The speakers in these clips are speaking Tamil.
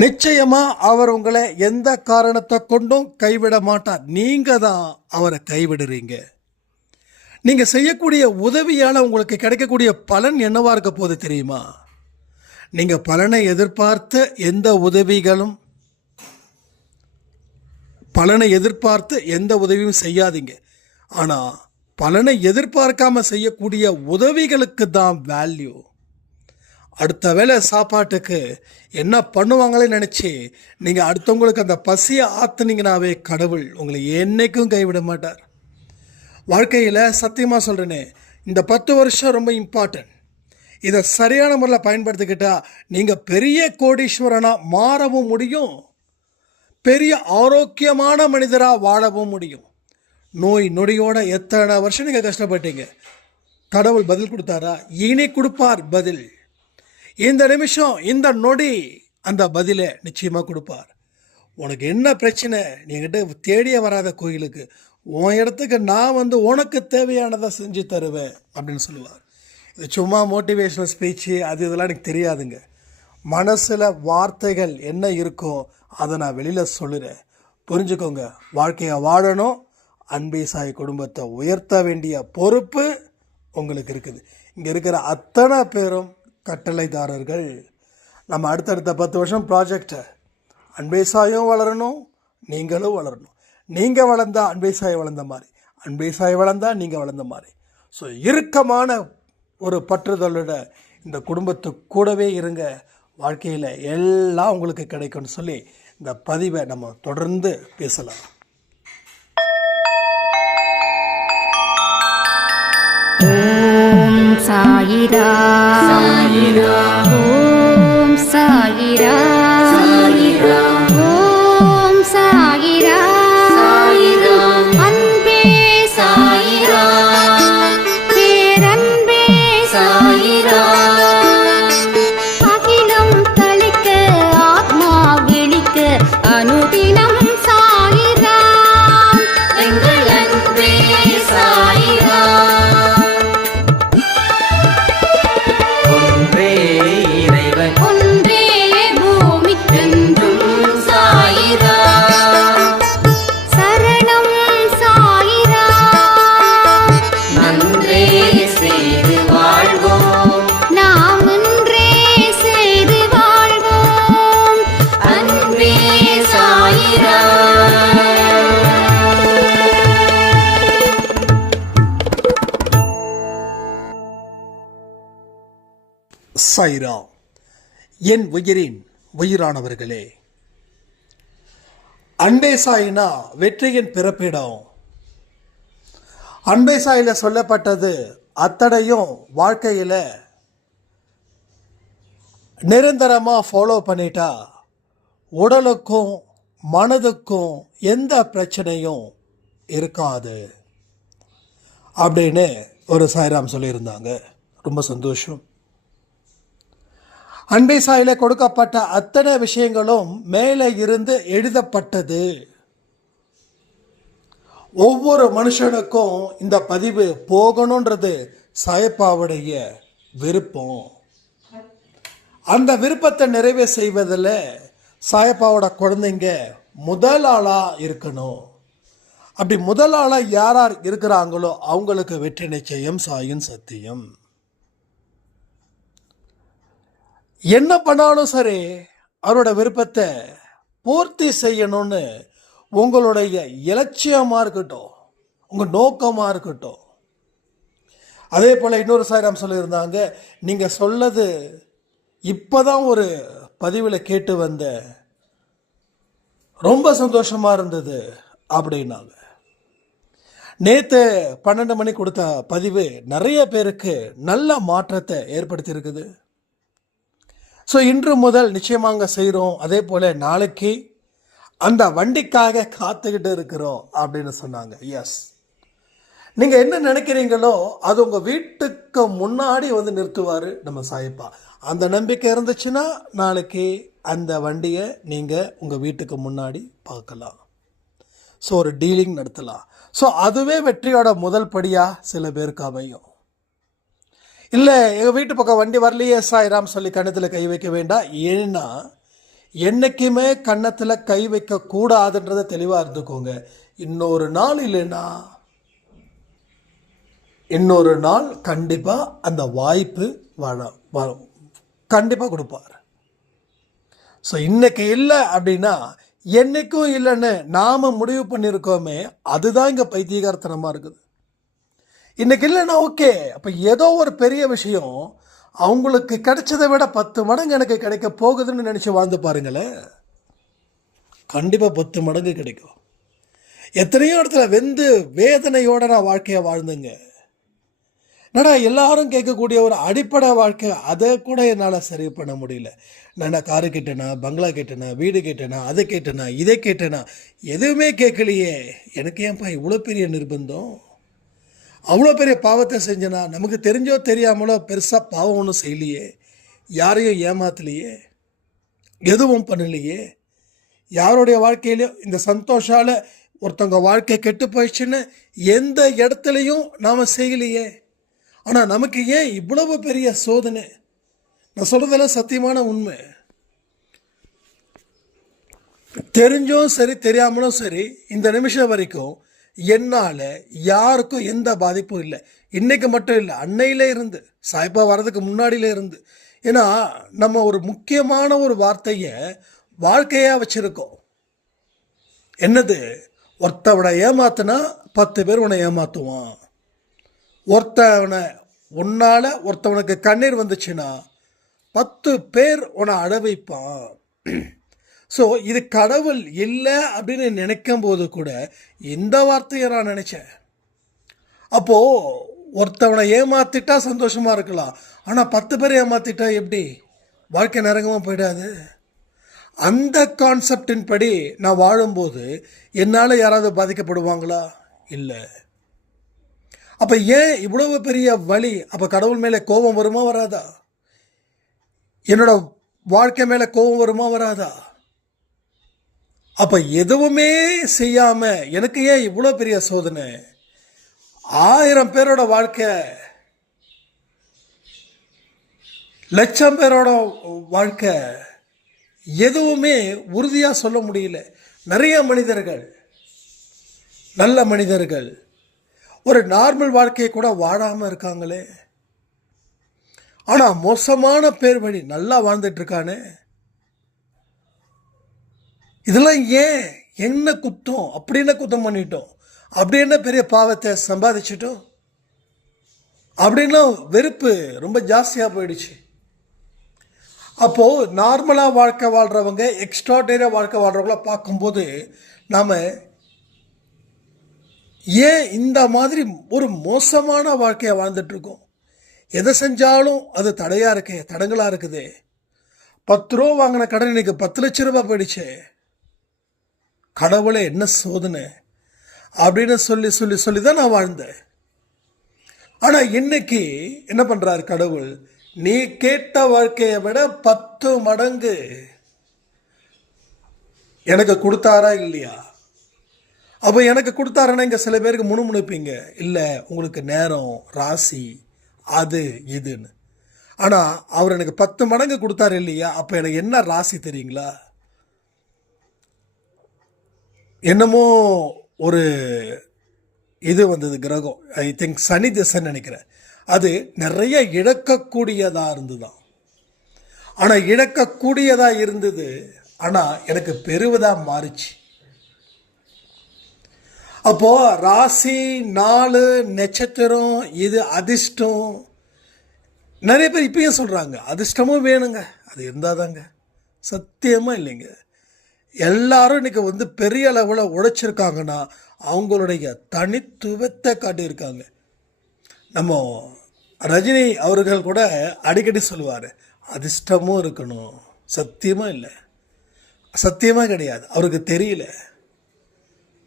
நிச்சயமா அவர் உங்களை எந்த காரணத்தை கொண்டும் கைவிட மாட்டார். நீங்க தான் அவரை கைவிடுறீங்க. நீங்க செய்யக்கூடிய உதவியால் உங்களுக்கு கிடைக்கக்கூடிய பலன் என்னவா இருக்க போது தெரியுமா? நீங்க பலனை எதிர்பார்த்த எந்த உதவியும் செய்யாதீங்க. ஆனால் பலனை எதிர்பார்க்காம செய்யக்கூடிய உதவிகளுக்கு தான் வேல்யூ. அடுத்த வேளை சாப்பாட்டுக்கு என்ன பண்ணுவாங்களே நினச்சி நீங்கள் அடுத்தவங்களுக்கு அந்த பசியை ஆற்றுனீங்கனாவே கடவுள் உங்களை என்றைக்கும் கைவிட மாட்டார். வாழ்க்கையில் சத்தியமாக சொல்கிறேனே, இந்த 10 வருஷம் ரொம்ப இம்பார்ட்டன்ட். இதை சரியான முறையில் பயன்படுத்திக்கிட்டால் நீங்கள் பெரிய கோடீஸ்வரனாக மாறவும் முடியும், பெரிய ஆரோக்கியமான மனிதராக வாழவும் முடியும். நோய் நொடியோட எத்தனை வருஷம் நீங்கள் கஷ்டப்பட்டீங்க, கடவுள் பதில் கொடுத்தாரா? இனி கொடுப்பார் பதில். இந்த நிமிஷம், இந்த நொடி அந்த பதிலை நிச்சயமாக கொடுப்பார். உனக்கு என்ன பிரச்சனை? நீ என்கிட்ட தேடிய வராத கோயிலுக்கு உன் இடத்துக்கு நான் உனக்கு தேவையானதை செஞ்சு தருவேன் அப்படின்னு சொல்லுவார். இது சும்மா மோட்டிவேஷனல் ஸ்பீச்சு இதெல்லாம் எனக்கு தெரியாதுங்க. மனசில் வார்த்தைகள் என்ன இருக்கோ அதை நான் வெளியில் சொல்லுறேன். புரிஞ்சுக்கோங்க. வாழ்க்கையை வாழணும், அன்பே சாய் குடும்பத்தை உயர்த்த வேண்டிய பொறுப்பு உங்களுக்கு இருக்குது. இங்கே இருக்கிற அத்தனை பேரும் கட்டளைதாரர்கள். நம்ம அடுத்தடுத்த 10 வருஷம் ப்ராஜெக்டை அன்பே சாயும் வளரணும், நீங்களும் வளரணும். நீங்கள் வளர்ந்தா அன்பே சாய் வளர்ந்த மாதிரி, அன்பே சாய் வளர்ந்தா நீங்கள் வளர்ந்த மாதிரி. ஸோ இறுக்கமான ஒரு பற்றுதலோட இந்த குடும்பத்துக்கு கூடவே இருங்க. வாழ்க்கையில் எல்லாம் உங்களுக்கு கிடைக்கும்னு சொல்லி இந்த பதிவை நம்ம தொடர்ந்து பேசலாம். ஓம் சாயிரா சாயிரா, ஓம் சாயிரா சாயிரா, ஓம் சாயிரா சாயிரா, அன்பே சாயிரா, பேரன்பே சாயிரா, அகிலம் தளிக்க ஆத்மா விழிக்க அனுதினம் சாயிரா, எங்கள் அன்பே சாயிரா. சாய்ரா. என் உயிரின் உயிரானவர்களே, அன்பே சாயினா வெற்றியின் பிறப்பிடம். அன்பே சாயில சொல்லப்பட்டது அத்தனையும் வாழ்க்கையில் நிரந்தரமாக ஃபாலோ பண்ணிட்டா உடலுக்கும் மனதுக்கும் எந்த பிரச்சனையும் இருக்காது அப்படின்னு ஒரு சாய்ராம் சொல்லியிருந்தாங்க. ரொம்ப சந்தோஷம். அன்பே சாயில கொடுக்கப்பட்ட அத்தனை விஷயங்களும் மேலே இருந்து எழுதப்பட்டது. ஒவ்வொரு மனுஷனுக்கும் இந்த பதிவு போகணுன்றது சாயப்பாவுடைய விருப்பம். அந்த விருப்பத்தை நிறைவே செய்வதில் சாயப்பாவோட குழந்தைங்க முதல் ஆளாக இருக்கணும். அப்படி முதல் ஆளாக யார் இருக்கிறாங்களோ அவங்களுக்கு வெற்றி நிச்சயம், சாயின் சத்தியம். என்ன பண்ணாலும் சரி அவரோட விருப்பத்தை பூர்த்தி செய்யணும்னு உங்களுடைய இலட்சியமாக இருக்கட்டும், உங்கள் நோக்கமாக இருக்கட்டும். அதே போல் இன்னொரு சாய்ராம் சொல்லியிருந்தாங்க, நீங்கள் சொல்லது இப்போ தான் ஒரு பதிவில் கேட்டு வந்த, ரொம்ப சந்தோஷமாக இருந்தது அப்படின்னாங்க. நேற்று 12 மணி கொடுத்த பதிவு நிறைய பேருக்கு நல்ல மாற்றத்தை ஏற்படுத்தியிருக்குது. ஸோ இன்று முதல் நிச்சயமாக செய்கிறோம். அதே போல் நாளைக்கு அந்த வண்டிக்காக காத்துக்கிட்டு இருக்கிறோம் அப்படின்னு சொன்னாங்க. எஸ், நீங்கள் என்ன நினைக்கிறீங்களோ அது உங்கள் வீட்டுக்கு முன்னாடி நிறுத்துவார் நம்ம சாயப்பா. அந்த நம்பிக்கை இருந்துச்சுன்னா நாளைக்கு அந்த வண்டியை நீங்கள் உங்கள் வீட்டுக்கு முன்னாடி பார்க்கலாம். ஸோ ஒரு டீலிங் நடத்தலாம். ஸோ அதுவே வெற்றியோட முதல் படியாக சில பேருக்கு அமையும். இல்லை எங்கள் வீட்டு பக்கம் வண்டி வரலையே சாய்ராம் சொல்லி கணத்தில் கை வைக்க வேண்டாம். ஏன்னா என்றைக்குமே கன்னத்தில் கை வைக்கக்கூடாதுன்றதை தெளிவாக இருந்துக்கோங்க. இன்னொரு நாள் இல்லைன்னா இன்னொரு நாள் கண்டிப்பாக அந்த வாய்ப்பு கண்டிப்பாக கொடுப்பார். ஸோ இன்னைக்கு இல்லை அப்படின்னா என்றைக்கும் இல்லைன்னு நாம் முடிவு பண்ணியிருக்கோமே, அதுதான் இங்கே பைத்தியகாரத்தனமாக இருக்குது. இன்னைக்கு இல்லைன்னா ஓகே, அப்போ ஏதோ ஒரு பெரிய விஷயம் அவங்களுக்கு கிடைச்சதை விட 10 மடங்கு எனக்கு கிடைக்க போகுதுன்னு நினச்சி வாழ்ந்து பாருங்களேன், கண்டிப்பாக 10 மடங்கு கிடைக்கும். எத்தனையோ இடத்துல வெந்து வேதனையோட நான் வாழ்க்கையை வாழ்ந்துங்க. என்னடா எல்லாரும் கேட்கக்கூடிய ஒரு அடிப்படை வாழ்க்கை, அதை கூட என்னால் சரி பண்ண முடியல. நான் காரு கேட்டேனா, பங்களா கேட்டேனா, வீடு கேட்டேனா, அதை கேட்டேனா, இதை கேட்டேனா, எதுவுமே கேட்கலையே. எனக்கு ஏன்ப்பா இவ்வளோ பெரிய நிர்பந்தம்? அவ்வளோ பெரிய பாவத்தை செஞ்சனா? நமக்கு தெரிஞ்சோ தெரியாமலோ பெருசாக பாவம் ஒன்றும் செய்யலையே, யாரையும் ஏமாத்தலையே, எதுவும் பண்ணலையே. யாருடைய வாழ்க்கையிலையும் இந்த சந்தோஷால் ஒருத்தவங்க வாழ்க்கை கெட்டு போயிடுச்சுன்னு எந்த இடத்துலையும் நாம் செய்யலையே. ஆனால் நமக்கு ஏன் இவ்வளவு பெரிய சோதனை? நான் சொல்கிறதெல்லாம் சத்தியமான உண்மை. தெரிஞ்சும் சரி தெரியாமலும் சரி இந்த நிமிஷம் வரைக்கும் என்னால் யாருக்கும் எந்த பாதிப்பும் இல்லை. இன்றைக்கு மட்டும் இல்லை, அன்னையிலே இருந்து, சாய்பா வர்றதுக்கு முன்னாடியிலே இருந்து. ஏன்னா நம்ம ஒரு முக்கியமான ஒரு வார்த்தையை வாழ்க்கையாக வச்சுருக்கோம். என்னது? ஒருத்தவனை ஏமாத்தினா 10 பேர் உன்னை ஏமாற்றுவான். உன்னால் ஒருத்தவனுக்கு கண்ணீர் வந்துச்சுன்னா 10 பேர் உன்னை அழ வைப்பான். ஸோ இது கடவுள் இல்லை அப்படின்னு நினைக்கும் போது கூட இந்த வார்த்தையை நான் நினச்சேன். அப்போது ஒருத்தவனை ஏமாற்றிட்டா சந்தோஷமாக இருக்கலாம், ஆனால் 10 பேர் ஏமாற்றிட்டா எப்படி? வாழ்க்கை நரகமாக போயிடாது. அந்த கான்செப்டின் படி நான் வாழும்போது என்னால் யாராவது பாதிக்கப்படுவாங்களா? இல்லை. அப்போ ஏன் இவ்வளவு பெரிய வலி? அப்போ கடவுள் மேலே கோபம் வருமா வராதா? என்னோட வாழ்க்கை மேலே கோபம் வருமா வராதா? அப்போ எதுவுமே செய்யாமல் எனக்கு ஏன் இவ்வளோ பெரிய சோதனை? 1000 பேரோட வாழ்க்கை, லட்சம் பேரோட வாழ்க்கை, எதுவுமே உறுதியாக சொல்ல முடியல. நிறைய மனிதர்கள், நல்ல மனிதர்கள் ஒரு நார்மல் வாழ்க்கையை கூட வாழாமல் இருக்காங்களே. ஆனால் மோசமான பேர் வழி நல்லா வாழ்ந்துட்டுருக்கானே. இதெல்லாம் ஏன்? என்ன குத்தம்? அப்படி என்ன குத்தம் பண்ணிட்டோம்? அப்படி என்ன பெரிய பாவத்தை சம்பாதிச்சிட்டோம்? அப்படின்னா வெறுப்பு ரொம்ப ஜாஸ்தியாக போயிடுச்சு. அப்போது நார்மலாக வாழ்க்கை வாழ்கிறவங்க, எக்ஸ்ட்ராடனரியாக வாழ்க்கை வாழ்கிறவங்கள பார்க்கும்போது நாம் ஏன் இந்த மாதிரி ஒரு மோசமான வாழ்க்கையை வாழ்ந்துட்டுருக்கோம்? எதை செஞ்சாலும் அது தடையாக இருக்கு, தடங்களாக இருக்குது. 10 ரூபா வாங்கின கடன் இன்னைக்கு 10 லட்ச ரூபா போயிடுச்சு. கடவுளே என்ன சோதனை அப்படின்னு சொல்லி சொல்லி சொல்லி தான் நான் வாழ்ந்தேன். ஆனால் இன்னைக்கு என்ன பண்ணுறாரு கடவுள்? நீ கேட்ட வாழ்க்கையை விட 10 மடங்கு எனக்கு கொடுத்தாரா இல்லையா? அப்போ எனக்கு கொடுத்தாருன்னா இங்கே சில பேருக்கு முணுமுணுப்பீங்க, இல்லை உங்களுக்கு நேரம் ராசி அது இதுன்னு. ஆனால் அவர் எனக்கு 10 மடங்கு கொடுத்தாரு இல்லையா? அப்போ எனக்கு என்ன ராசி தெரியுங்களா? என்னமோ ஒரு இது வந்தது கிரகம், ஐ திங்க் சனி திசைன்னு நினைக்கிறேன். அது நிறைய இழக்கக்கூடியதாக இருந்துதான். ஆனால் இழக்கக்கூடியதாக இருந்தது, ஆனால் எனக்கு பெறுவதாக மாறிச்சு. அப்போது ராசி, நாள், நட்சத்திரம், இது அதிர்ஷ்டம். நிறைய பேர் இப்பயும் சொல்கிறாங்க அதிர்ஷ்டமும் வேணுங்க, அது இருந்தால் தாங்க. சத்தியமாக இல்லைங்க. எல்லாரும் இன்றைக்கி பெரிய அளவில் உழைச்சிருக்காங்கன்னா அவங்களுடைய தனித்துவத்தை காட்டியிருக்காங்க. நம்ம ரஜினி அவர்கள் கூட அடிக்கடி சொல்லுவார், அதிர்ஷ்டமும் இருக்கணும். சத்தியமாக இல்லை, சத்தியமாக கிடையாது. அவருக்கு தெரியல,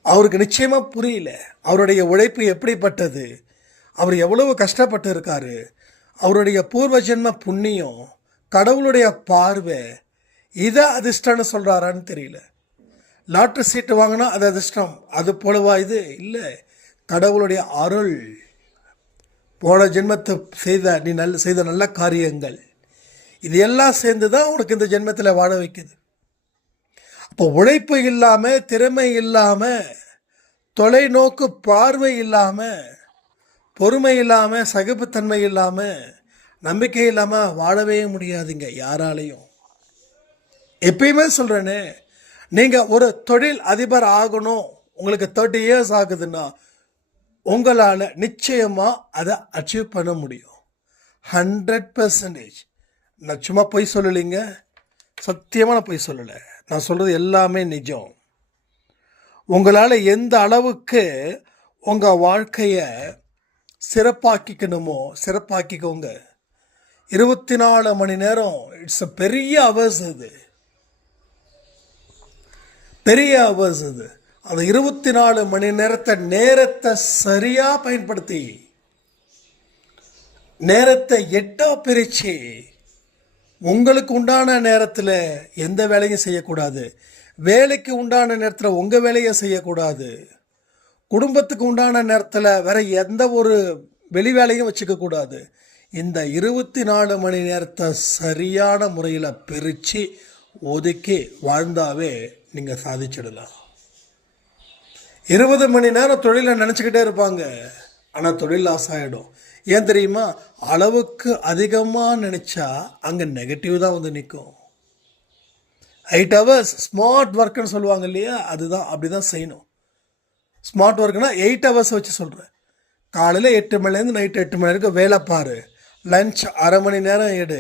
அவருக்கு நிச்சயமாக புரியல அவருடைய உழைப்பு எப்படிப்பட்டது, அவர் எவ்வளவு கஷ்டப்பட்டு இருக்காரு, அவருடைய பூர்வ ஜென்ம புண்ணியம், கடவுளுடைய பார்வை, இதை அதிர்ஷ்டம்னு சொல்கிறாரான்னு தெரியல. லாட்ரி சீட்டு வாங்கினா அது அதிர்ஷ்டம், அது போலவா இது? இல்லை, கடவுளுடைய அருள், போன ஜென்மத்தை நீ செய்த நல்ல காரியங்கள், இது எல்லாம் சேர்ந்து தான் உனக்கு இந்த ஜென்மத்தில் வாழ வைக்குது. இப்போ உழைப்பு இல்லாமல், திறமை இல்லாமல், தொலைநோக்கு பார்வை இல்லாமல், பொறுமை இல்லாமல், சகிப்புத்தன்மை இல்லாமல், நம்பிக்கை இல்லாமல் வாழவே முடியாதுங்க யாராலையும். எப்பயுமே சொல்கிறேனே, நீங்கள் ஒரு தொழில் அதிபர் ஆகணும், உங்களுக்கு 30 இயர்ஸ் ஆகுதுன்னா உங்களால் நிச்சயமாக அதை அச்சீவ் பண்ண முடியும். 100%. நான் சும்மா பொய் சொல்லலைங்க, சத்தியமாக நான் பொய் சொல்லலை. நான் சொல்கிறது எல்லாமே நிஜம். உங்களால் எந்த அளவுக்கு உங்கள் வாழ்க்கையை சிறப்பாக்கிக்கணுமோ சிறப்பாக்கிக்கோங்க. 24 மணி நேரம் இட்ஸ் பெரிய அவர்ஸ், இது பெரிய அவர்ஸ். இது அந்த 24 மணி நேரத்தை சரியாக பயன்படுத்தி, நேரத்தை 8ஆ பிரித்து, உங்களுக்கு உண்டான நேரத்தில் எந்த வேலையும் செய்யக்கூடாது, வேலைக்கு உண்டான நேரத்தில் உங்கள் வேலையை செய்யக்கூடாது, குடும்பத்துக்கு உண்டான நேரத்தில் வேற எந்த ஒரு வெளி வேலையும் வச்சுக்கக்கூடாது. இந்த 24 மணி நேரத்தை சரியான முறையில் பிரித்து ஒதுக்கி வாழ்ந்தாவே நீங்கள் சாதிச்சிடலாம். 20 மணி நேரம் தொழிலை நினச்சிக்கிட்டே இருப்பாங்க, ஆனால் தொழில் லாஸ் ஆகிடும். ஏன் தெரியுமா? அளவுக்கு அதிகமாக நினச்சா அங்கே நெகட்டிவ் தான் வந்து நிற்கும். 8 hours ஸ்மார்ட் ஒர்க்குன்னு சொல்லுவாங்க இல்லையா, அதுதான் அப்படி தான் செய்யணும். ஸ்மார்ட் ஒர்க்குனா 8 hours வச்சு சொல்கிறேன். காலையில் 8 மணிலேருந்து நைட்டு 8 மணி வரைக்கும் வேலை பாரு, லஞ்ச் அரை மணி நேரம் எடு,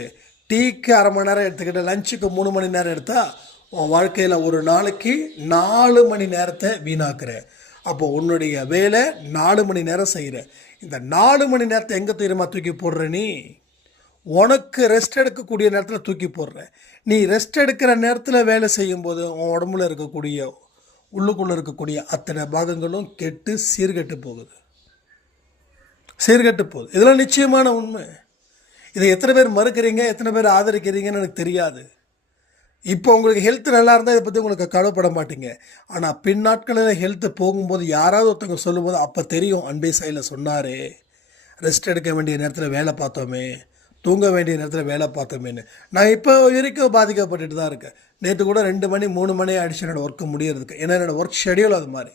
டீக்கு அரை மணி நேரம் எடுத்துக்கிட்டு லஞ்சுக்கு 3 மணி நேரம் எடுத்தால் உன் வாழ்க்கையில் ஒரு நாளைக்கு 4 மணி நேரத்தை வீணாக்குற. அப்போ உன்னுடைய வேலை 4 மணி நேரம் செய்கிற. இந்த 4 மணி நேரத்தை எங்கே தெரியுமா தூக்கி போடுற? நீ உனக்கு ரெஸ்ட் எடுக்கக்கூடிய நேரத்தில் தூக்கி போடுற. நீ ரெஸ்ட் எடுக்கிற நேரத்தில் வேலை செய்யும்போது உன் உடம்புல இருக்கக்கூடிய, உள்ளுக்குள்ளே இருக்கக்கூடிய அத்தனை பாகங்களும் கெட்டு சீர்கெட்டு போகுது. இதெல்லாம் நிச்சயமான உண்மை. இதை எத்தனை பேர் மறுக்கிறீங்க, எத்தனை பேர் ஆதரிக்கிறீங்கன்னு எனக்கு தெரியாது. இப்போ உங்களுக்கு ஹெல்த் நல்லா இருந்தால் இதை பற்றி உங்களுக்கு கவலைப்பட மாட்டீங்க. ஆனால் பின்னாட்களில் ஹெல்த்து போகும்போது யாராவது ஒருத்தவங்க சொல்லும்போது அப்போ தெரியும், அன்பே சாயில் சொன்னாரே, ரெஸ்ட் எடுக்க வேண்டிய நேரத்தில் வேலை பார்த்தோமே, தூங்க வேண்டிய நேரத்தில் வேலை பார்த்தோமேன்னு. நான் இப்போ வரைக்கும் பாதிக்கப்பட்டுட்டு தான் இருக்கேன். நேற்று கூட 2 மணி 3 மணி ஆகிடுச்சு என்னோடய ஒர்க்கு முடியறதுக்கு. ஏன்னா என்னோடய ஒர்க் ஷெடியூல் அது மாதிரி.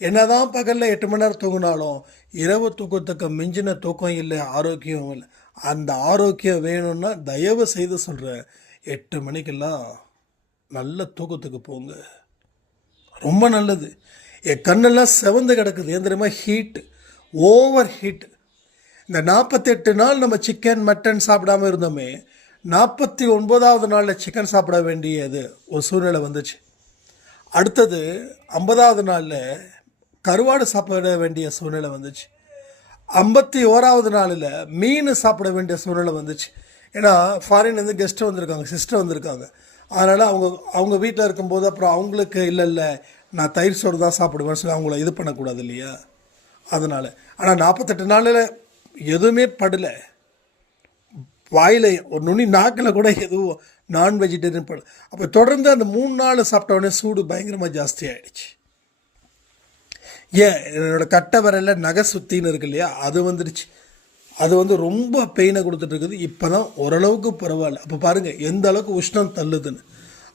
என்ன தான் பகலில் 8 மணி நேரம் தூங்கினாலும் இரவு தூக்கத்துக்கு மிஞ்சின தூக்கம் இல்லை, ஆரோக்கியம் இல்லை. அந்த ஆரோக்கியம் வேணும்னா தயவு செய்து சொல்கிறேன், 8 மணிக்கெல்லாம் நல்ல தூக்கத்துக்கு போங்க, ரொம்ப நல்லது. என் கண்ணெல்லாம் செவந்து கிடக்குது. ஏன் தெரியுமா? Heat, over heat. இந்த 48 நாள் நம்ம சிக்கன் மட்டன் சாப்பிடாமல் இருந்தோமே, 49வது நாளில் சிக்கன் சாப்பிட வேண்டியது ஒரு சூழ்நிலை வந்துச்சு. அடுத்தது 50வது நாளில் கருவாடு சாப்பிட வேண்டிய சூழ்நிலை வந்துச்சு. 51வது நாளில் மீன் சாப்பிட வேண்டிய சூழ்நிலை வந்துச்சு. ஏன்னா ஃபாரின்லேருந்து கெஸ்ட்டு வந்திருக்காங்க, சிஸ்டர் வந்திருக்காங்க. அதனால் அவங்க வீட்டில் இருக்கும்போது அப்புறம் அவங்களுக்கு இல்லை நான் தயிர் சோறு தான் சாப்பிடுவேன்னு சொல்லி அவங்கள இது பண்ணக்கூடாது இல்லையா, அதனால். ஆனால் 48 நாளில் எதுவுமே படலை, வாயில் ஒரு நுனி நாக்கில் கூட எதுவும் நான் வெஜிடேரியன் படலை. அப்போ தொடர்ந்து அந்த 3 நாள் சாப்பிட்ட உடனே சூடு பயங்கரமாக ஜாஸ்தி ஆகிடுச்சு. ஏன், என்னோடய கட்டை விரலில் நகை சுத்தின்னு இருக்கு இல்லையா, அது வந்துடுச்சு. அது ரொம்ப பெயினை கொடுத்துட்ருக்குது. இப்போ தான் ஓரளவுக்கு பரவாயில்ல. அப்போ பாருங்கள் எந்த அளவுக்கு உஷ்ணம் தள்ளுதுன்னு.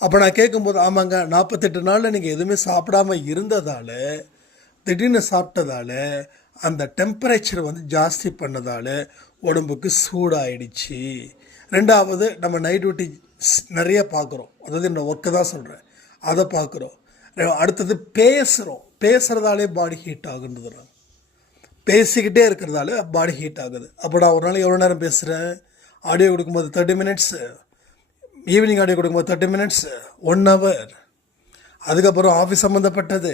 அப்போ நான் கேட்கும்போது, ஆமாங்க 48 நாளில் நீங்கள் எதுவுமே சாப்பிடாமல் இருந்ததால், திடீர்னு சாப்பிட்டதால் அந்த டெம்பரேச்சர் ஜாஸ்தி பண்ணதால் உடம்புக்கு சூடாயிடுச்சு. 2வது நம்ம நைட் டியூட்டி நிறைய பார்க்குறோம், அதாவது என்னோடய ஒர்க்கை தான் சொல்கிறேன், அதை பார்க்குறோம். அடுத்தது பேசுகிறதாலே பாடி ஹீட் ஆகுன்றதுறாங்க. பேசிக்கிட்டே இருக்கிறதால பாடி ஹீட் ஆகுது. அப்போ நான் ஒரு நாளைக்கு எவ்வளோ நேரம் பேசுகிறேன்? ஆடியோ கொடுக்கும்போது 30 மினிட்ஸு, ஈவினிங் ஆடியோ கொடுக்கும்போது 30 மினிட்ஸு, 1 hour. அதுக்கப்புறம் ஆஃபீஸ் சம்மந்தப்பட்டது,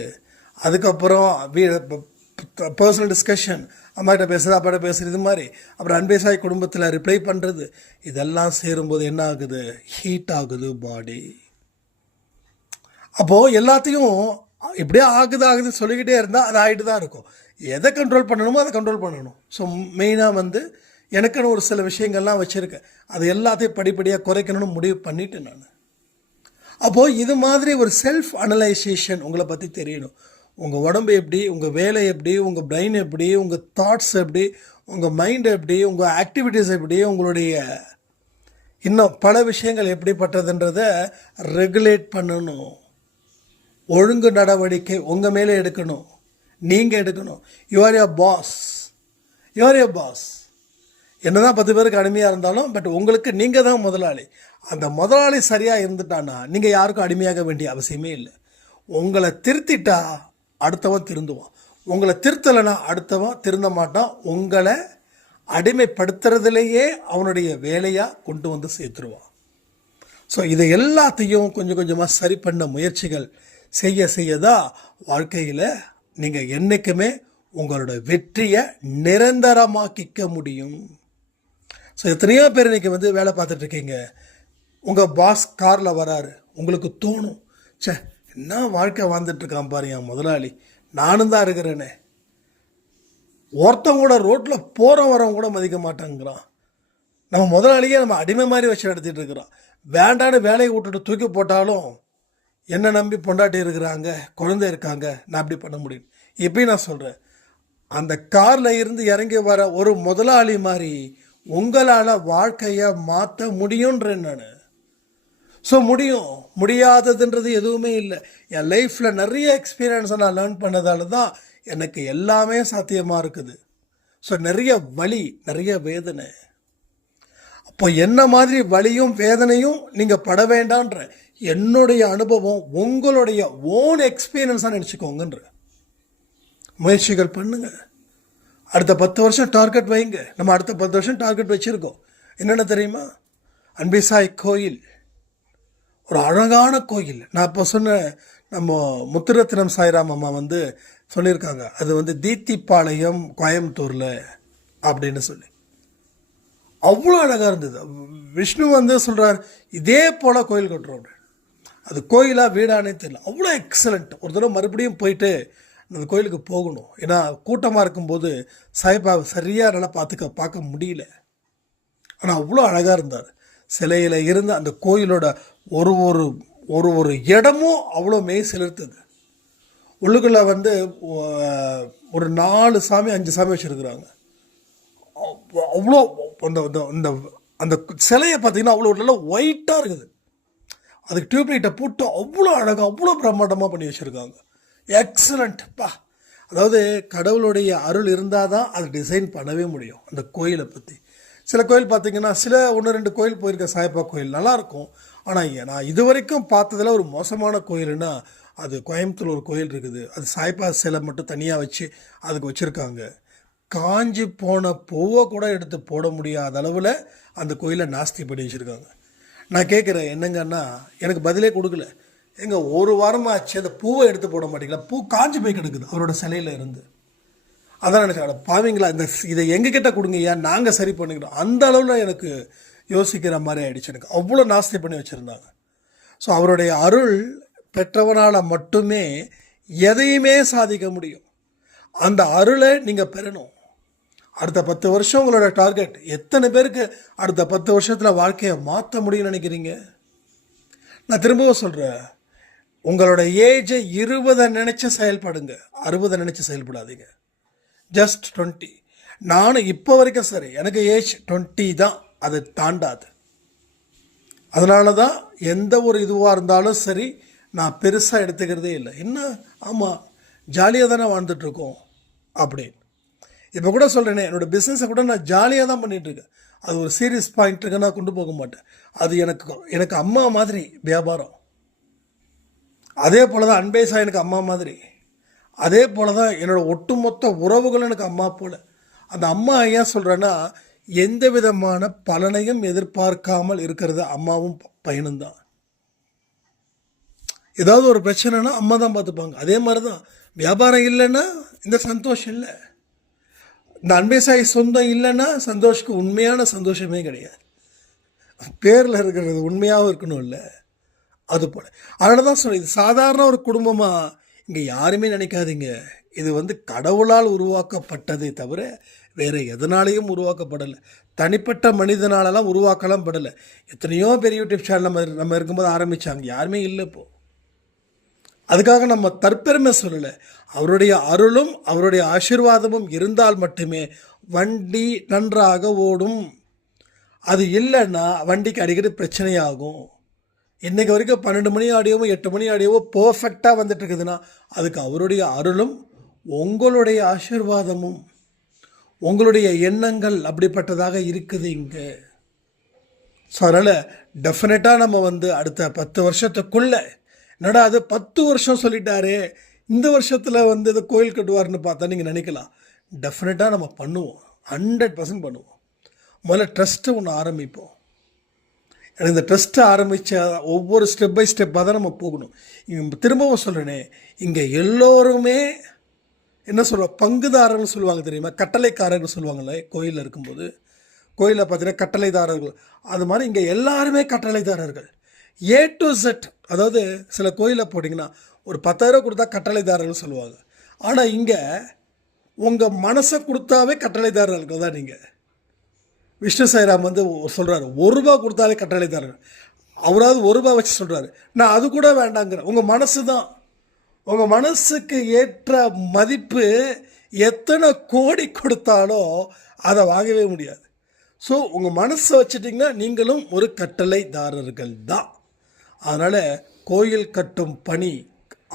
அதுக்கப்புறம் பர்சனல் டிஸ்கஷன், அம்மாகிட்ட பேசுகிறது, அப்பாட்ட பேசுகிறது, இது மாதிரி. அப்புறம் அன்பேசாய் குடும்பத்தில் ரிப்ளை பண்ணுறது, இதெல்லாம் சேரும்போது என்ன ஆகுது? ஹீட் ஆகுது பாடி. அப்போது எல்லாத்தையும் இப்படியே ஆகுதுன்னு சொல்லிக்கிட்டே இருந்தால் அது ஆகிட்டு தான் இருக்கும். எதை கண்ட்ரோல் பண்ணணுமோ அதை கண்ட்ரோல் பண்ணணும். ஸோ மெயினாக எனக்குன்னு ஒரு சில விஷயங்கள்லாம் வச்சுருக்கேன், அது எல்லாத்தையும் படிப்படியாக குறைக்கணும்னு முடிவு பண்ணிவிட்டு நான். அப்போது இது மாதிரி ஒரு செல்ஃப் அனலைசேஷன் உங்களை பற்றி தெரியணும். உங்கள் உடம்பு எப்படி, உங்கள் வேலை எப்படி, உங்கள் பிரெயின் எப்படி, உங்கள் தாட்ஸ் எப்படி, உங்கள் மைண்ட் எப்படி, உங்கள் ஆக்டிவிட்டீஸ் எப்படி, உங்களுடைய இன்னும் பல விஷயங்கள் எப்படிப்பட்டதுன்றதை ரெகுலேட் பண்ணணும். ஒழுங்கு நடவடிக்கை உங்கள் மேலே எடுக்கணும், நீங்கள் எடுக்கணும். You're your boss, you're your boss. என்ன தான் 10 பேருக்கு அடிமையாக இருந்தாலும் பட் உங்களுக்கு நீங்கள் தான் முதலாளி. அந்த முதலாளி சரியாக இருந்துட்டான்னா நீங்கள் யாருக்கும் அடிமையாக வேண்டிய அவசியமே இல்லை. உங்களை திருத்திட்டா அடுத்தவன் திருந்துவான், உங்களை திருத்தலைன்னா அடுத்தவன் திருந்த மாட்டான். உங்களை அடிமைப்படுத்துறதுலேயே அவனுடைய வேலையாக கொண்டு வந்து சேர்த்துருவான். ஸோ இதை எல்லாத்தையும் கொஞ்சம் கொஞ்சமாக சரி பண்ண முயற்சிகள் செய்ய தான் வாழ்க்கையில் நீங்கள் என்றைக்குமே உங்களோட வெற்றியை நிரந்தரமாக்கிக்க முடியும். ஸோ எத்தனையோ பேர் இன்றைக்கி வந்து வேலை பார்த்துட்ருக்கீங்க, உங்கள் பாஸ் காரில் வராரு, உங்களுக்கு தோணும், சே என்ன வாழ்க்கை வாழ்ந்துட்டுருக்கான் பாரு என் முதலாளி, நானும் தான் இருக்கிறேனே. ஒருத்தவங்க கூட ரோட்டில் போகிற வரவங்க கூட மதிக்க மாட்டாங்கிறான். நம்ம முதலாளியே நம்ம அடிமை மாதிரி வச்சு நடத்திட்டு இருக்கிறோம். வேண்டான்னு வேலையை விட்டுட்டு தூக்கி போட்டாலும் என்னை நம்பி பொண்டாட்டி இருக்கிறாங்க, குழந்தை இருக்காங்க, நான் அப்படி பண்ண முடியும். இப்படி நான் சொல்கிறேன், அந்த காரில் இருந்து இறங்கி வர ஒரு முதலாளி மாதிரி உங்களால் வாழ்க்கையை மாற்ற முடியுன்றேன் நான். ஸோ முடியாததுன்றது எதுவுமே இல்லை. என் லைஃப்பில் நிறைய எக்ஸ்பீரியன்ஸை நான் லேர்ன் பண்ணதால தான் எனக்கு எல்லாமே சாத்தியமாக இருக்குது. ஸோ நிறைய வலி, நிறைய வேதனை. அப்போ என்ன மாதிரி வலியும் வேதனையும் நீங்கள் பட வேண்டான்ற என்னுடைய அனுபவம் உங்களுடைய ஓன் எக்ஸ்பீரியன்ஸாக நினச்சிக்கோங்கன்ற. முயற்சிகள் பண்ணுங்க. அடுத்த 10 வருஷம் டார்கெட் வைங்க. நம்ம அடுத்த 10 வருஷம் டார்கெட் வச்சுருக்கோம். என்னென்ன தெரியுமா? அன்பிசாய் கோயில் ஒரு அழகான கோயில். நான் இப்போ சொன்ன நம்ம முத்துரத்தினம் சாய்ராம் அம்மா வந்து சொல்லியிருக்காங்க, அது வந்து தீத்திப்பாளையம் கோயம்புத்தூரில் அப்படின்னு சொல்லி. அவ்வளோ அழகாக இருந்தது. விஷ்ணு வந்து சொல்கிறார், இதே போல் கோயில் கட்டுறோம். அது கோயிலாக வீடானே தெரியல, அவ்வளோ எக்ஸலண்ட். ஒரு தடவை மறுபடியும் போயிட்டு அந்த கோயிலுக்கு போகணும். ஏன்னா கூட்டமாக இருக்கும்போது சாய்பாபா சரியாக நல்லா பார்க்க முடியல. ஆனால் அவ்வளோ அழகாக இருந்தார். சிலையில் இருந்த அந்த கோயிலோட ஒரு ஒரு ஒரு ஒரு இடமும் அவ்வளோ மெய் செலுத்துது. உள்ளுக்குள்ளே வந்து ஒரு 4 சாமி 5 சாமி வச்சுருக்குறாங்க. அவ்வளோ அந்த அந்த சிலையை பார்த்தீங்கன்னா அவ்வளோ நல்லா ஒயிட்டாக இருக்குது. அதுக்கு டியூப்லைட்டை போட்டு அவ்வளோ அழகாக அவ்வளோ பிரம்மாண்டமாக பண்ணி வச்சுருக்காங்க. எக்ஸலண்ட்ப்பா. அதாவது கடவுளுடைய அருள் இருந்தால் தான் அது டிசைன் பண்ணவே முடியும். அந்த கோயிலை பற்றி சில கோயில் பார்த்திங்கன்னா, சில 1-2 கோயில் போயிருக்க சாய்பா கோயில் நல்லாயிருக்கும். ஆனால் நான் இது வரைக்கும் பார்த்ததில் ஒரு மோசமான கோயில்னா அது கோயம்புத்தூர் ஒரு கோயில் இருக்குது. அது சாய்பா சிலை மட்டும் தனியாக வச்சு அதுக்கு வச்சுருக்காங்க. காஞ்சி போன பூவை கூட எடுத்து போட முடியாத அளவில் அந்த கோயிலை நாஸ்தி பண்ணி வச்சுருக்காங்க. நான் கேட்குறேன், என்னங்கன்னா எனக்கு பதிலே கொடுக்கல. எங்க ஒரு வாரமாச்சு அந்த பூவை எடுத்து போட மாட்டீங்களா? பூ காஞ்சி போய் கிடக்குது அவரோட சிலையில் இருந்து. அதான் நினச்சேன், பாவீங்களா, இதை எங்ககிட்ட கொடுங்க, ஏன் நாங்கள் சரி பண்ணிக்கிறோம். அந்த அளவில் எனக்கு யோசிக்கிற மாதிரி ஆயிடுச்சு. எனக்கு அவ்வளோ நாஸ்தி பண்ணி வச்சுருந்தாங்க. ஸோ அவருடைய அருள் பெற்றவனால் மட்டுமே எதையுமே சாதிக்க முடியும். அந்த அருளை நீங்கள் பெறணும். அடுத்த 10 வருஷம் உங்களோட டார்கெட். எத்தனை பேருக்கு அடுத்த 10 வருஷத்தில் வாழ்க்கையை மாற்ற முடியும்னு நினைக்கிறீங்க? நான் திரும்பவும் சொல்கிறேன், உங்களோட ஏஜை 20 நினச்சி செயல்படுங்க, 60 நினச்சி செயல்படாதீங்க. ஜஸ்ட் 20. நானும் இப்போ வரைக்கும் சரி, எனக்கு ஏஜ் 20 தான், அது தாண்டாது. அதனால தான் எந்த ஒரு இதுவாக இருந்தாலும் சரி நான் பெருசாக எடுத்துக்கிறதே இல்லை. என்ன, ஆமாம் ஜாலியாக தானே வாழ்ந்துட்டுருக்கோம் அப்படின்னு. இப்போ கூட சொல்கிறேனே, என்னோடய பிஸ்னஸை கூட நான் ஜாலியாக தான் பண்ணிகிட்ருக்கேன். அது ஒரு சீரியஸ் பாயிண்ட்டுக்கு நான் கொண்டு போக மாட்டேன். அது எனக்கு அம்மா மாதிரி வியாபாரம். அதே போல் தான் அன்பேசா எனக்கு அம்மா மாதிரி. அதே போல் தான் என்னோடய ஒட்டுமொத்த உறவுகளும் எனக்கு அம்மா போல். அந்த அம்மா ஏன் சொல்கிறேன்னா, எந்த விதமான பலனையும் எதிர்பார்க்காமல் இருக்கிறது அம்மாவும் பையனும் தான். ஏதாவது ஒரு பிரச்சனைனா அம்மா தான் பார்த்துப்பாங்க. அதே மாதிரி தான் வியாபாரம் இல்லைன்னா இந்த சந்தோஷம் இல்லை. இந்த அன்பேசாய் சொந்தம் இல்லைன்னா சந்தோஷுக்கு உண்மையான சந்தோஷமே கிடையாது. பேரில் இருக்கிறது உண்மையாகவும் இருக்கணும் இல்லை, அது போல். அதனால தான் சொல்ல, இது சாதாரண ஒரு குடும்பமாக இங்கே யாருமே நினைக்காதீங்க. இது வந்து கடவுளால் உருவாக்கப்பட்டதே தவிர வேறு எதனாலையும் உருவாக்கப்படலை. தனிப்பட்ட மனிதனாலெல்லாம் உருவாக்கலாம் படலை. எத்தனையோ பெரிய யூடியூப் சேனல் நம்ம இருக்கும்போது ஆரம்பித்தாங்க, யாருமே இல்லை இப்போது. அதுக்காக நம்ம தற்பெருமை சொல்லலை. அவருடைய அருளும் அவருடைய ஆசீர்வாதமும் இருந்தால் மட்டுமே வண்டி நன்றாக ஓடும். அது இல்லைன்னா வண்டிக்கு அடிக்கடி பிரச்சனையாகும். இன்னைக்கு வரைக்கும் 12 மணி ஆடியோவோ 8 மணி ஆடியோவோ பர்ஃபெக்டாக வந்துட்டு இருக்குதுன்னா அதுக்கு அவருடைய அருளும் உங்களுடைய ஆசீர்வாதமும் உங்களுடைய எண்ணங்கள் அப்படிப்பட்டதாக இருக்குது இங்கே. ஸோ அதனால் டெஃபினட்டாக நம்ம வந்து அடுத்த 10 வருஷத்துக்குள்ளே என்னடா அது 10 வருஷம் சொல்லிட்டாரு இந்த வருஷத்தில் வந்து இதை கோயில் கட்டுவார்னு பார்த்தா நீங்கள் நினைக்கலாம். டெஃபினட்டாக நம்ம பண்ணுவோம், 100% பண்ணுவோம். முதல்ல ட்ரஸ்ட்டு ஒன்று ஆரம்பிப்போம். எனக்கு இந்த ட்ரஸ்ட்டை ஆரம்பித்த ஒவ்வொரு ஸ்டெப் பை ஸ்டெப்பாக தான் நம்ம போகணும். இங்கே திரும்பவும் சொல்கிறேனே, இங்கே எல்லோருமே என்ன சொல்லுவாங்க, பங்குதாரர்கள் சொல்லுவாங்க தெரியுமா, கட்டளைக்காரர்கள் சொல்லுவாங்களே கோயிலில் இருக்கும்போது. கோயிலில் பார்த்தீங்கன்னா கட்டளைதாரர்கள், அது மாதிரி இங்கே எல்லாருமே கட்டளைதாரர்கள். A to Z. அதாவது சில கோயிலில் போட்டிங்கன்னா ஒரு 10,000 கொடுத்தா கட்டளைதாரர்கள் சொல்லுவாங்க. ஆனால் இங்கே உங்கள் மனசை கொடுத்தாவே கட்டளைதாரர்கள் தான். நீங்கள் விஷ்ணு சாய்ராம் வந்து சொல்கிறாரு, ₹1 கொடுத்தாலே கட்டளைதாரர்கள். அவராவது ₹1 வச்சு சொல்கிறாரு, நான் அது கூட வேண்டாங்கிறேன். உங்கள் மனசு தான், உங்கள் மனசுக்கு ஏற்ற மதிப்பு எத்தனை கோடி கொடுத்தாலும் அதை வாங்கவே முடியாது. ஸோ உங்கள் மனசை வச்சுட்டிங்கன்னா நீங்களும் ஒரு கட்டளைதாரர்கள் தான். அதனால் கோயில் கட்டும் பணி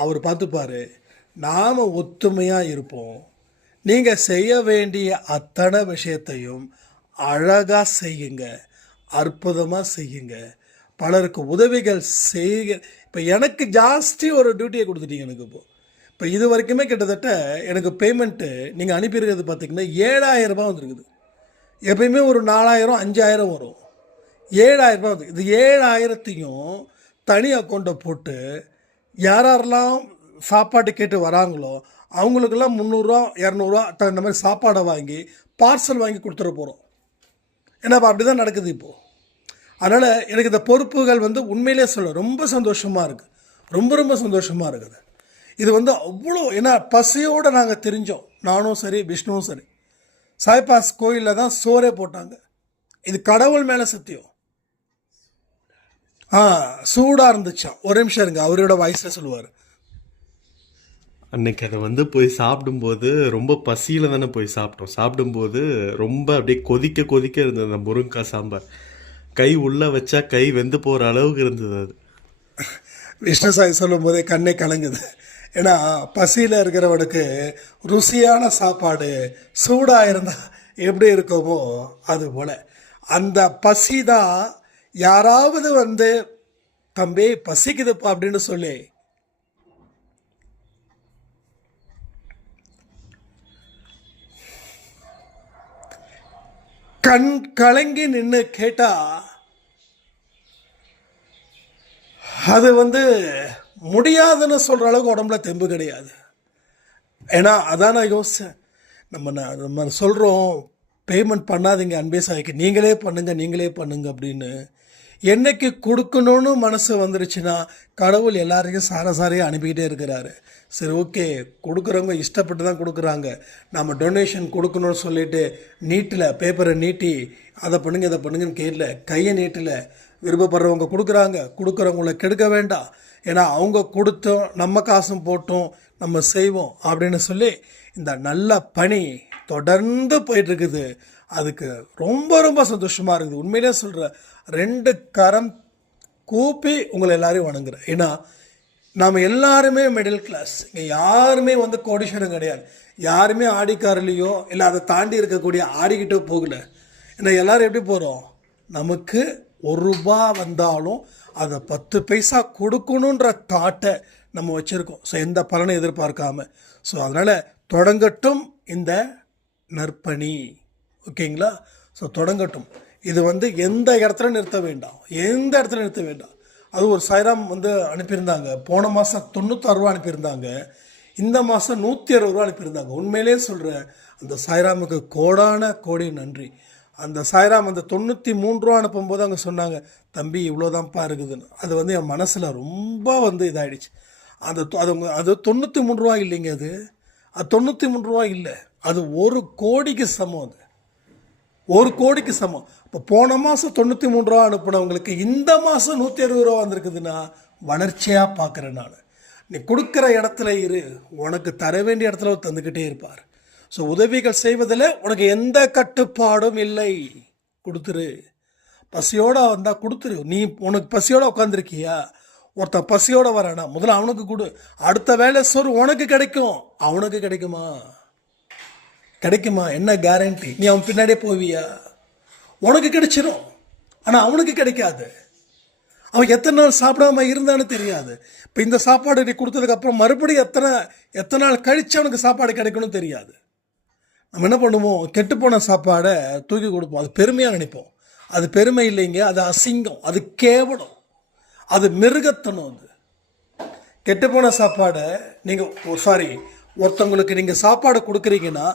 அவர் பார்த்துப்பார். நாம் ஒத்துமையாக இருப்போம். நீங்கள் செய்ய வேண்டிய அத்தனை விஷயத்தையும் அழகாக செய்யுங்க, அற்புதமாக செய்யுங்க, பலருக்கு உதவிகள் செய்ய. இப்போ எனக்கு ஜாஸ்தி ஒரு டியூட்டியை கொடுத்துட்டீங்க. எனக்கு இப்போ இது வரைக்குமே கிட்டத்தட்ட எனக்கு பேமெண்ட்டு நீங்கள் அனுப்பியிருக்கிறது பார்த்திங்கன்னா 7,000 ரூபாய் வந்துருக்குது. எப்பயுமே ஒரு 4,000 5,000 வரும். 7,000 ரூபாய் வந்து இது 7,000த்தையும் தனி அக்கௌண்ட்டை போட்டு யாரெல்லாம் சாப்பாடு கேட்டு வராங்களோ அவங்களுக்கெல்லாம் 300 200 தகுந்த மாதிரி சாப்பாடை வாங்கி பார்சல் வாங்கி கொடுத்துட போகிறோம். ஏன்னா இப்போ அப்படி தான் நடக்குது இப்போது. அதனால் எனக்கு இந்த பொறுப்புகள் வந்து உண்மையிலே சொல்ல ரொம்ப சந்தோஷமாக இருக்குது, ரொம்ப ரொம்ப சந்தோஷமாக இருக்குது. இது வந்து அவ்வளோ, ஏன்னா பசியோடு நாங்கள் தெரிஞ்சோம், நானும் சரி விஷ்ணுவும் சரி. சாய்பாஸ் கோயிலில் தான் சோறே போட்டாங்க. இது கடவுள் மேலே சத்தியம். சூடாக இருந்துச்சான். ஒரு நிமிஷம் இருங்க, அவரோட வாய்ஸில் சொல்லுவார். அன்னைக்கு அதை வந்து போய் சாப்பிடும்போது ரொம்ப பசியில் தானே போய் சாப்பிட்டோம். சாப்பிடும்போது ரொம்ப அப்படியே கொதிக்க கொதிக்க இருந்தது அந்த முருங்கைக்காய் சாம்பார். கை உள்ளே வச்சா கை வெந்து போகிற அளவுக்கு இருந்தது அது. விஷ்ணு சாய் சொல்லும் போதே கண்ணே கலங்குது. ஏன்னா பசியில் இருக்கிறவனுக்கு ருசியான சாப்பாடு சூடாக இருந்தால் எப்படி இருக்குமோ அது போல் அந்த பசி தான். யாராவது வந்து தம்பி பசிக்குதுப்பா அப்படின்னு சொல்லி கண் கலங்கி நின்று கேட்டால் அது வந்து முடியாதுன்னு சொல்கிற அளவுக்கு உடம்புல தெம்பு கிடையாது. ஏன்னா அதான் நான் யோசித்தேன். நம்ம சொல்கிறோம் பேமெண்ட் பண்ணாதீங்க அன்பே சாய்க்கு, நீங்களே பண்ணுங்க அப்படின்னு. என்னைக்கு கொடுக்கணும்னு மனசு வந்துருச்சுன்னா கடவுள் எல்லாரையும் சாரையாக அனுப்பிக்கிட்டே இருக்கிறாரு. சரி ஓகே, கொடுக்குறவங்க இஷ்டப்பட்டு தான் கொடுக்குறாங்க. நம்ம டொனேஷன் கொடுக்கணும்னு சொல்லிட்டு நீட்டில் பேப்பரை நீட்டி அதை பண்ணுங்க இதை பண்ணுங்கன்னு கேட்கல, கையை நீட்டில் விருப்பப்படுறவங்க கொடுக்குறாங்க. கொடுக்குறவங்கள கெடுக்க வேண்டாம், ஏன்னா அவங்க கொடுத்தோம் நம்ம காசும் போட்டோம் நம்ம செய்வோம் அப்படின்னு சொல்லி இந்த நல்ல பணி தொடர்ந்து போயிட்டுருக்குது. அதுக்கு ரொம்ப ரொம்ப சந்தோஷமாக இருக்குது. உண்மையிலே சொல்கிறேன், 2 கரம் கூப்பி உங்களை எல்லாரையும் வணங்குறேன். ஏன்னா நாம் எல்லாருமே மிடில் கிளாஸ். இங்கே யாருமே வந்து கோடீஸ்வரம் கிடையாது. யாருமே ஆடிக்காரிலையோ இல்லை அதை தாண்டி இருக்கக்கூடிய ஆடிக்கிட்டோ போகல. ஏன்னா எல்லோரும் எப்படி போகிறோம், நமக்கு ₹1 வந்தாலும் அதை 10 பைசா கொடுக்கணுன்ற தாட்டை நம்ம வச்சுருக்கோம். ஸோ எந்த பலனை எதிர்பார்க்காம. ஸோ அதனால் தொடங்கட்டும் இந்த நற்பணி. ஓகேங்களா? ஸோ தொடங்கட்டும். இது வந்து எந்த இடத்துல நிறுத்த வேண்டாம். அது ஒரு சாய்ராம் வந்து அனுப்பியிருந்தாங்க. போன மாதம் 96 ரூபா அனுப்பியிருந்தாங்க. இந்த மாதம் 160 ரூபா அனுப்பியிருந்தாங்க. உண்மையிலே சொல்கிறேன், அந்த சாய்ராமுக்கு கோடி நன்றி. அந்த சாய்ராம் அந்த 93 ரூபா அனுப்பும்போது அவங்க சொன்னாங்க, தம்பி இவ்வளோதான்ப்பா இருக்குதுன்னு. அது வந்து என் மனசில் ரொம்ப வந்து இதாகிடுச்சு. அது 93 ரூபா இல்லைங்க, அது 93 ரூபா இல்லை, அது 1 கோடிக்கு சமம். அது 1 கோடிக்கு சமம். இப்போ போன மாதம் 93 ரூபா அனுப்புனவங்களுக்கு இந்த மாதம் 160 ரூபா வந்திருக்குதுன்னா வளர்ச்சியாக பார்க்குறேன் நான். நீ கொடுக்குற இடத்துல இரு, உனக்கு தர வேண்டிய இடத்துல தந்துக்கிட்டே இருப்பார். ஸோ உதவிகள் செய்வதில் உனக்கு எந்த கட்டுப்பாடும் இல்லை, கொடுத்துரு. பசியோட வந்தால் கொடுத்துரு. நீ உனக்கு பசியோட உட்காந்துருக்கியா, ஒருத்தன் பசியோட வரானா, முதல்ல அவனுக்கு கொடு. அடுத்த வேலை சோறு உனக்கு கிடைக்கும். அவனுக்கு கிடைக்குமா? கிடைக்குமா? என்ன கேரண்டி? நீ அவன் பின்னாடியே போவியா? உனக்கு கிடைச்சிடும், ஆனால் அவனுக்கு கிடைக்காது. அவன் எத்தனை நாள் சாப்பிடாம இருந்தான்னு தெரியாது. இப்போ இந்த சாப்பாடு நீ கொடுத்ததுக்கப்புறம் மறுபடியும் எத்தனை நாள் கழிச்சு அவனுக்கு சாப்பாடு கிடைக்கணும்னு தெரியாது. நம்ம என்ன பண்ணுவோம், கெட்டுப்போன சாப்பாடை தூக்கி கொடுப்போம். அது பெருமையாக நினைப்போம். அது பெருமை இல்லைங்க, அது அசிங்கம், அது கேவலம், அது மிருகத்தனம். அது கெட்டுப்போன சாப்பாடை ஒருத்தவங்களுக்கு நீங்கள் சாப்பாடு கொடுக்குறீங்கன்னா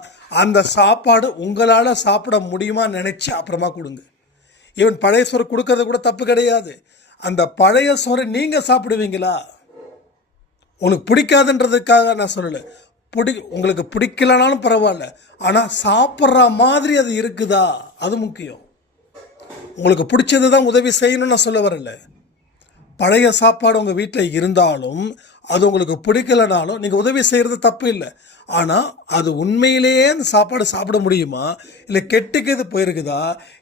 அந்த சாப்பாடு உங்களால் சாப்பிட முடியுமா நினச்சி அப்புறமா கொடுங்க. ஈவன் பழைய சோறு கொடுக்கறது கூட தப்பு கிடையாது. அந்த பழைய சோறு நீங்கள் சாப்பிடுவீங்களா? உங்களுக்கு பிடிக்காதுன்றதுக்காக நான் சொல்லலை, உங்களுக்கு பிடிக்கலனாலும் பரவாயில்ல, ஆனால் சாப்பிட்ற மாதிரி அது இருக்குதா, அது முக்கியம். உங்களுக்கு பிடிச்சது தான் உதவி செய்யணும்னு நான் சொல்ல வரல. பழைய சாப்பாடு உங்கள் வீட்டில் இருந்தாலும் அது உங்களுக்கு பிடிக்கலனாலும் நீங்கள் உதவி செய்கிறது தப்பு இல்லை. ஆனால் அது உண்மையிலேயே அந்த சாப்பாடு சாப்பிட முடியுமா, இல்லை கெட்டுக்கிறது போயிருக்குதா,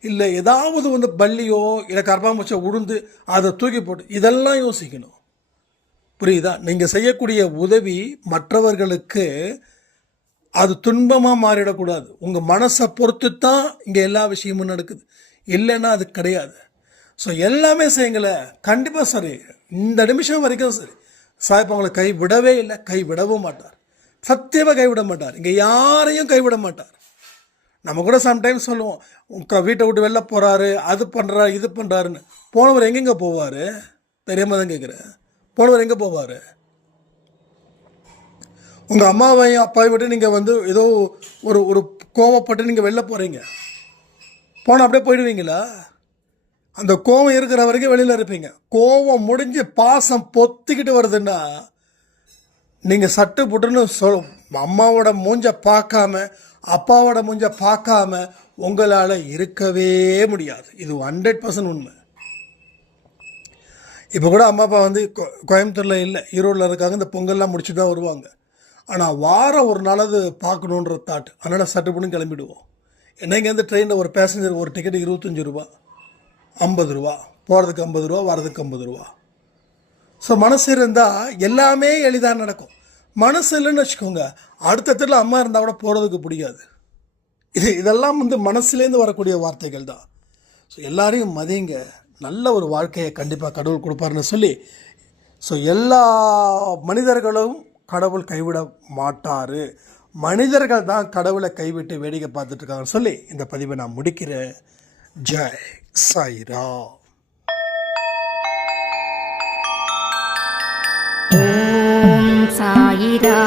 இல்லை ஏதாவது பல்லியோ இல்லை கர்ப்பாம்பூச்சோ உழுந்து அதை தூக்கி போட்டு, இதெல்லாம் யோசிக்கணும். புரியுதா? நீங்கள் செய்யக்கூடிய உதவி மற்றவர்களுக்கு அது துன்பமாக மாறிடக்கூடாது. உங்கள் மனசை பொறுத்து தான் இங்கே எல்லா விஷயமும் நடக்குது, இல்லைன்னா அது கிடையாது. ஸோ எல்லாமே செய்யுங்களேன், கண்டிப்பாக சரி. இந்த நிமிஷம் வரைக்கும் சரி, சாய்ப்பா உங்களை கைவிடவே இல்லை, கைவிடவும் மாட்டார். சத்தியமாக கைவிட மாட்டார். இங்கே யாரையும் கைவிட மாட்டார். நம்ம கூட சம்டைம்ஸ் சொல்லுவோம், வீட்டை விட்டு வெளில போகிறாரு, அது பண்ணுறாரு, இது பண்ணுறாருன்னு. போனவர் எங்கெங்கே போவார்? தெரியாமல் தான் கேட்குறேன். போனவர் எங்கே போவார்? உங்கள் அம்மாவையும் அப்பாவையும் விட்டு நீங்கள் ஏதோ ஒரு கோவப்பட்டு நீங்கள் வெளில போகிறீங்க, போனால் அப்படியே போயிடுவீங்களா? அந்த கோவம் இருக்கிற வரைக்கும் வெளியில் இருப்பீங்க. கோவம் முடிஞ்சு பாசம் பொத்திக்கிட்டு வருதுன்னா நீங்கள் சட்டு புட்டுன்னு அம்மாவோட மூஞ்ச பார்க்காம அப்பாவோட மூஞ்ச பார்க்காம உங்களால் இருக்கவே முடியாது. இது 100% உண்மை. இப்போ கூட அம்மா அப்பா கோயம்புத்தூரில் இல்லை, ஈரோடில் இருக்காங்க. இந்த பொங்கல்லாம் முடிச்சுட்டு தான் வருவாங்க. ஆனால் வாரம் ஒரு நாளாவது பார்க்கணுன்ற தாட், அதனால் சட்டு புட்டுன்னு கிளம்பிடுவோம். ஏன்னா இங்கேருந்து ட்ரெயினில் ஒரு பேசஞ்சர் ஒரு டிக்கெட் 25 ரூபா, 50 ரூபா, போகிறதுக்கு 50 ரூபா, வரதுக்கு 50 ரூபா. ஸோ மனசு இருந்தால் எல்லாமே எளிதாக நடக்கும். மனசு இல்லைன்னு வச்சுக்கோங்க, அடுத்த அம்மா இருந்தால் கூட போகிறதுக்கு பிடிக்காது. இதெல்லாம் மனசுலேருந்து வரக்கூடிய வார்த்தைகள் தான். ஸோ எல்லாரையும் மதிங்க, நல்ல ஒரு வாழ்க்கையை கண்டிப்பாக கடவுள் கொடுப்பாருன்னு சொல்லி, ஸோ எல்லா மனிதர்களும் கடவுள் கைவிட மாட்டார், மனிதர்கள் தான் கடவுளை கைவிட்டு வேடிக்கை பார்த்துட்ருக்காங்கன்னு சொல்லி இந்த பதிவை நான் முடிக்கிறேன். ஜெய் சாய்ராம். ஓம் சாயிரா.